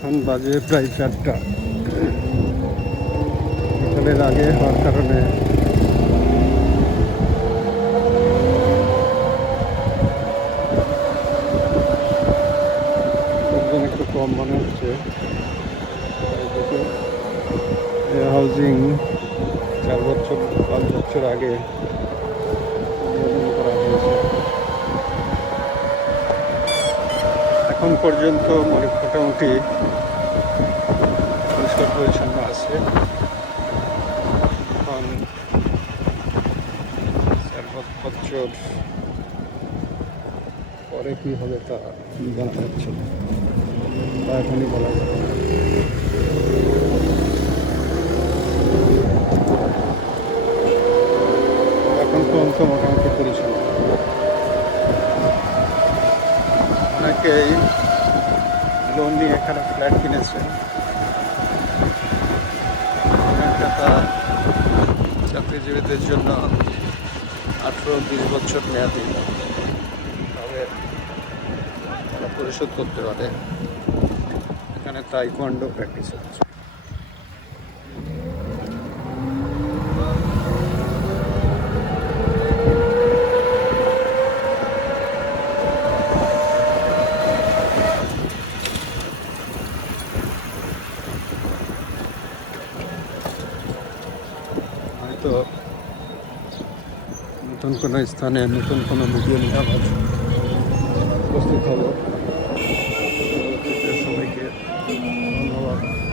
এখন বাজে প্রায় 4টা। বিকালের আগে হওয়ার কারণে লোকজন একটু কম মনে হচ্ছে। হাউজিং 4 বছর 5 বছর আগে উদ্বোধন করা হয়েছে। এখন পর্যন্ত মোটামুটি পরিষ্কার পরিচ্ছন্ন আছে। এখন 4 বছর পরে কি হবে তা জানা যাচ্ছে না, তা এখনই বলা যাবে না। এখন পর্যন্ত মোটামুটি পরিচ্ছন্ন। অনেকেই লোন নিয়ে এখানে ফ্ল্যাট কিনেছেন। অনেক টাকা চাকরিজীবীদের জন্য 18-20 বছর মেয়াদি, তবে তারা পরিশোধ করতে পারে। এখানে তাইকোয়ান্ডো প্র্যাকটিস হচ্ছে। হয়তো নতুন কোনো স্থানে নতুন কোনো ভিডিও নিয়ে আবার উপস্থিত হবো।